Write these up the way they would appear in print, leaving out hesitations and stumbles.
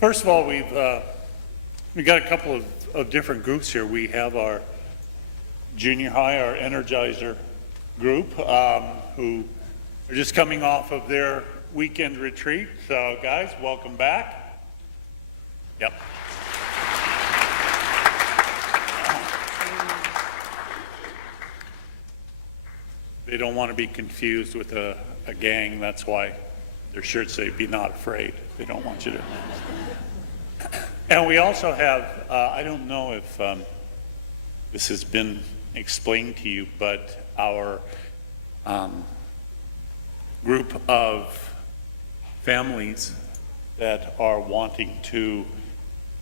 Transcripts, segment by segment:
First of all, we've got a couple of different groups here. We have our junior high, our Energizer group, who are just coming off of their weekend retreat. So guys, welcome back. Yep. They don't want to be confused with a gang. That's why their shirts say, "Be not afraid." They don't want you to. And we also have, I don't know if this has been explained to you, but our group of families that are wanting to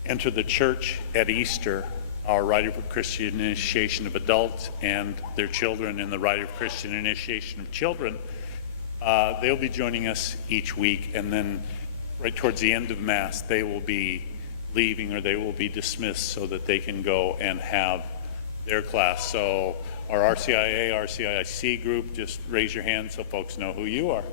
enter the church at Easter, our Rite of Christian Initiation of adults and their children in the Rite of Christian Initiation of children, they'll be joining us each week, and then right towards the end of Mass, they will be leaving or they will be dismissed so that they can go and have their class. So our RCIA, RCIC group, just raise your hand so folks know who you are.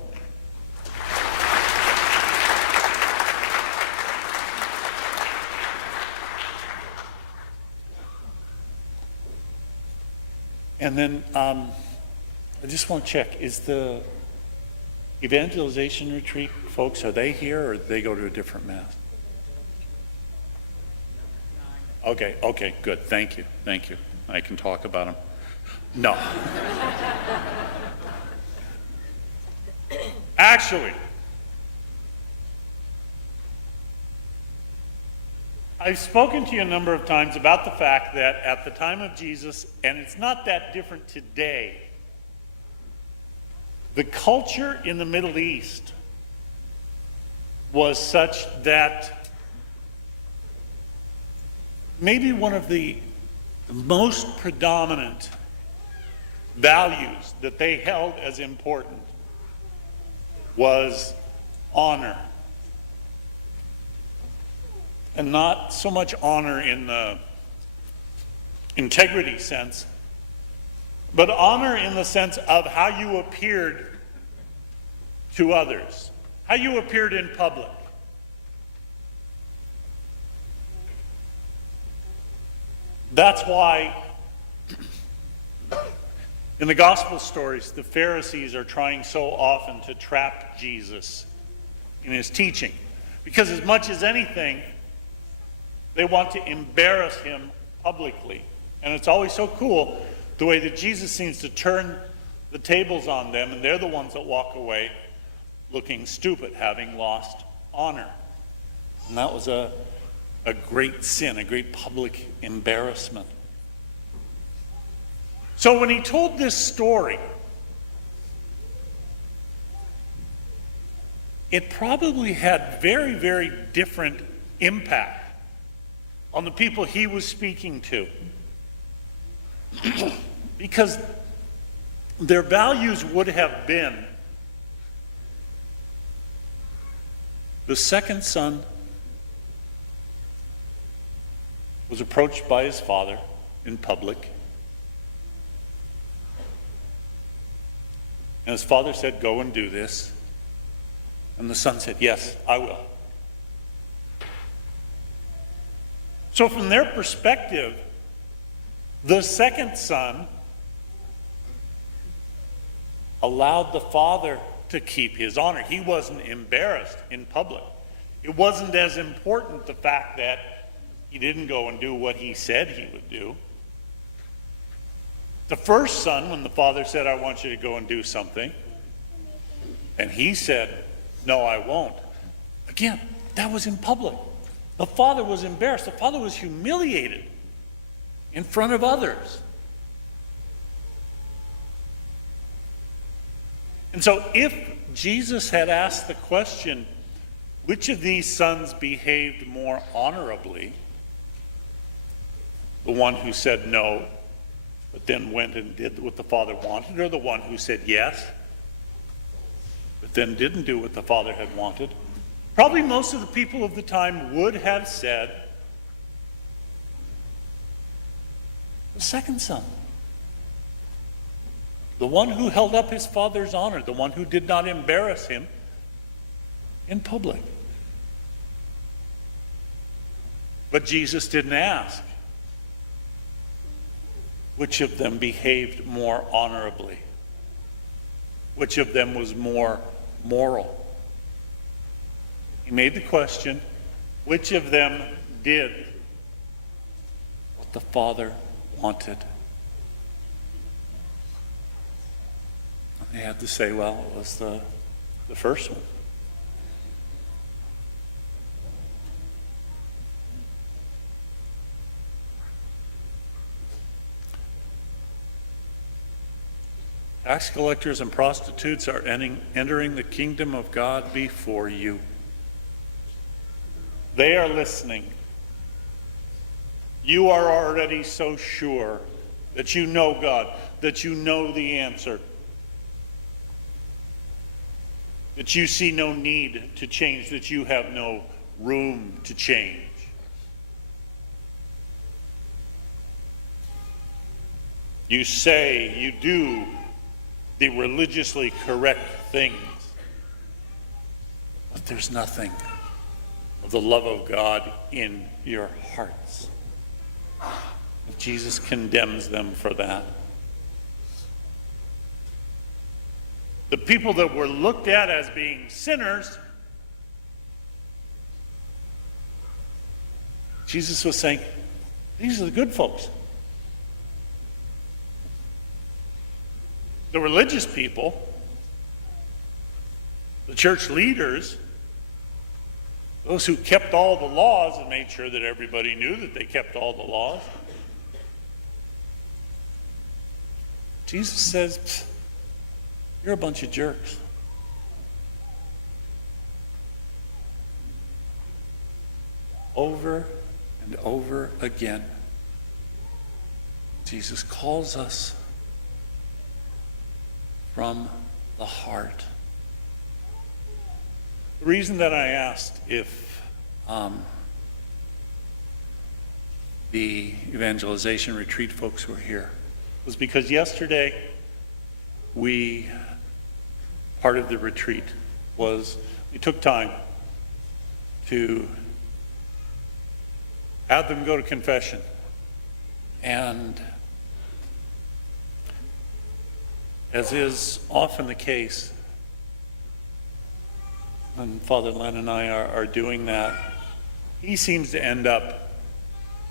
And then I just want to check, is the evangelization retreat folks, are they here or do they go to a different Mass? Okay, good. Thank you. I can talk about them. No. Actually, I've spoken to you a number of times about the fact that at the time of Jesus, and it's not that different today, the culture in the Middle East was such that maybe one of the most predominant values that they held as important was honor. And not so much honor in the integrity sense, but honor in the sense of how you appeared to others, how you appeared in public. That's why in the gospel stories, the Pharisees are trying so often to trap Jesus in his teaching. Because as much as anything, they want to embarrass him publicly. And it's always so cool the way that Jesus seems to turn the tables on them, and they're the ones that walk away looking stupid, having lost honor. And that was a great sin, a great public embarrassment. So when he told this story, it probably had very, very different impact on the people he was speaking to. Because their values would have been the second son was approached by his father in public. And his father said, "Go and do this." And the son said, "Yes, I will." So from their perspective, the second son allowed the father to keep his honor. He wasn't embarrassed in public. It wasn't as important the fact that he didn't go and do what he said he would do. The first son, when the father said, "I want you to go and do something," and he said, "No, I won't." Again, that was in public. The father was embarrassed. The father was humiliated in front of others. And so if Jesus had asked the question, which of these sons behaved more honorably? The one who said no, but then went and did what the father wanted, or the one who said yes, but then didn't do what the father had wanted? Probably most of the people of the time would have said the second son. The one who held up his father's honor, the one who did not embarrass him in public. But Jesus didn't ask which of them behaved more honorably, which of them was more moral. He made the question, which of them did what the Father wanted? They had to say, well, it was the first one. Tax collectors and prostitutes are entering the kingdom of God before you. They are listening. You are already so sure that you know God, that you know the answer, that you see no need to change, that you have no room to change. You say, you do the religiously correct things, but there's nothing of the love of God in your hearts. Jesus condemns them for that. The people that were looked at as being sinners, Jesus was saying, these are the good folks. The religious people, the church leaders, those who kept all the laws and made sure that everybody knew that they kept all the laws. Jesus says, you're a bunch of jerks. Over and over again, Jesus calls us from the heart. The reason that I asked if the evangelization retreat folks were here was because yesterday part of the retreat was we took time to have them go to confession. And as is often the case, when Father Len and I are doing that, he seems to end up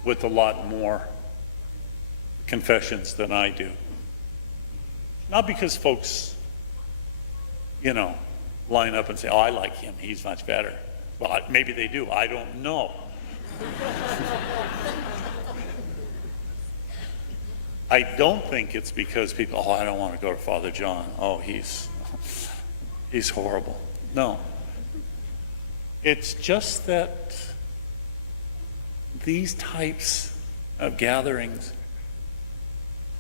with a lot more confessions than I do. Not because folks, line up and say, oh, I like him, he's much better. Well, maybe they do, I don't know. I don't think it's because people, oh, I don't want to go to Father John. Oh, he's horrible. No. It's just that these types of gatherings,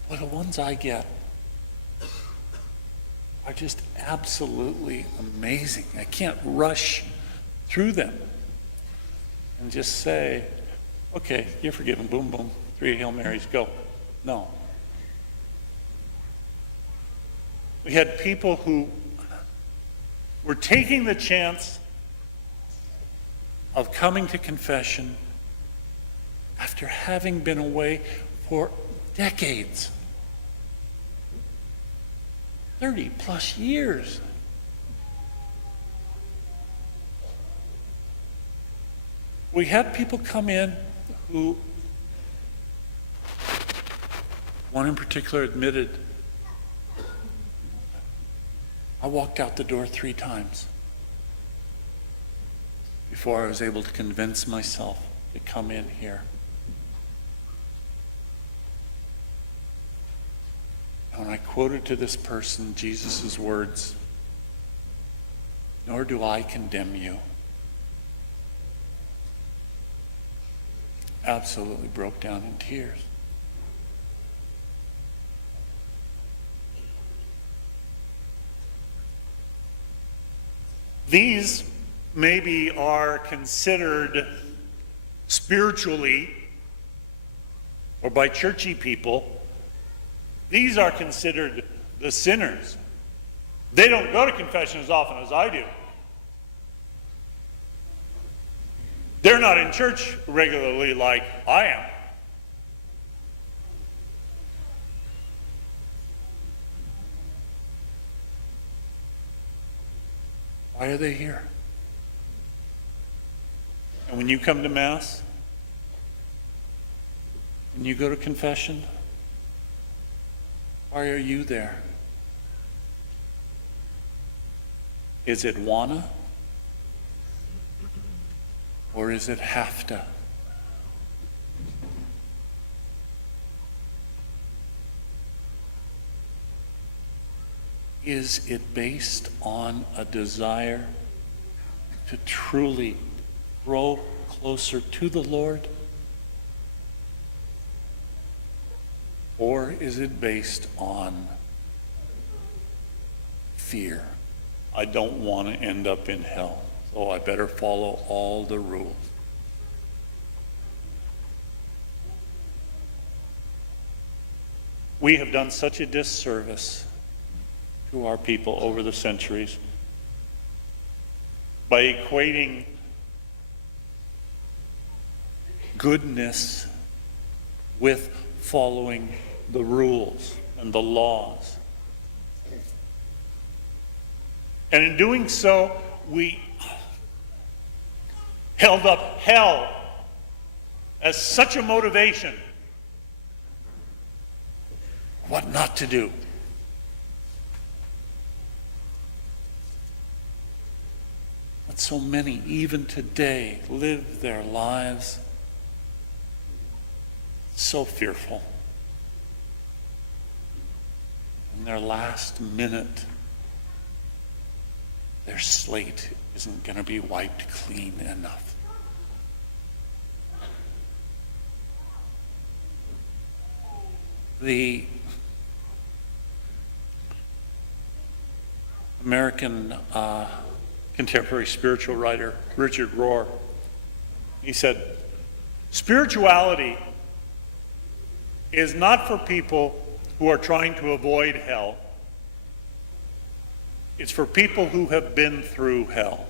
the ones I get, are just absolutely amazing. I can't rush through them and just say, okay, you're forgiven, boom, boom, 3 Hail Marys, go. No. We had people who were taking the chance of coming to confession after having been away for decades, 30 plus years. We had people come in who, one in particular admitted, I walked out the door 3 times before I was able to convince myself to come in here. And when I quoted to this person Jesus' words, nor do I condemn you, absolutely broke down in tears. These maybe are considered spiritually, or by churchy people, these are considered the sinners. They don't go to confession as often as I do. They're not in church regularly like I am. Why are they here? And when you come to Mass, when you go to confession, why are you there? Is it wanna? Or is it have to? Is it based on a desire to truly grow closer to the Lord? Or is it based on fear? I don't want to end up in hell, so I better follow all the rules. We have done such a disservice to our people over the centuries by equating goodness with following the rules and the laws. And in doing so, we held up hell as such a motivation. What not to do. But so many, even today, live their lives so fearful. In their last minute, their slate isn't going to be wiped clean enough. The American contemporary spiritual writer Richard Rohr, he said, spirituality is not for people who are trying to avoid hell. It's for people who have been through hell.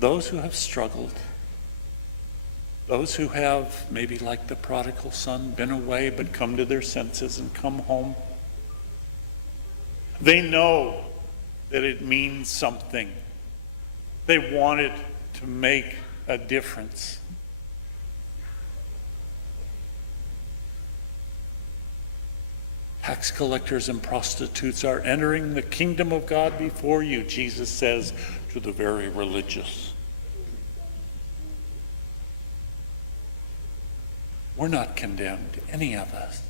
Those who have struggled, those who have, maybe like the prodigal son, been away but come to their senses and come home, they know that it means something. They want it to make a difference. Tax collectors and prostitutes are entering the kingdom of God before you, Jesus says to the very religious. We're not condemned, any of us.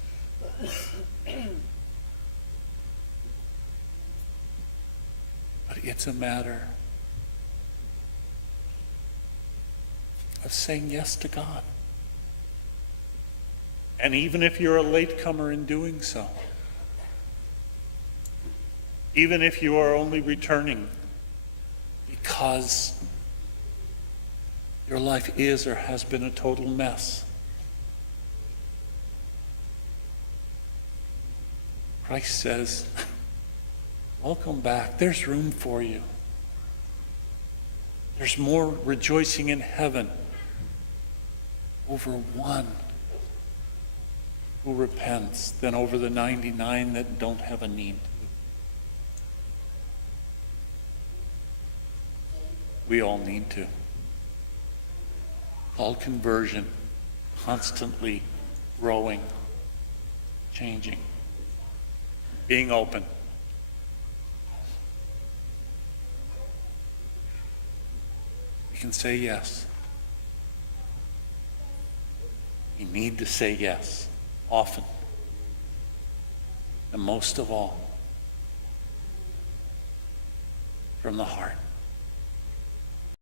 But it's a matter of saying yes to God. And even if you're a latecomer in doing so, even if you are only returning because your life is or has been a total mess, Christ says, welcome back. There's room for you. There's more rejoicing in heaven over one who repents than over the 99 that don't have a need. We all need to. All conversion, constantly growing, changing, being open. We can say yes. We need to say yes. Often, and most of all, from the heart.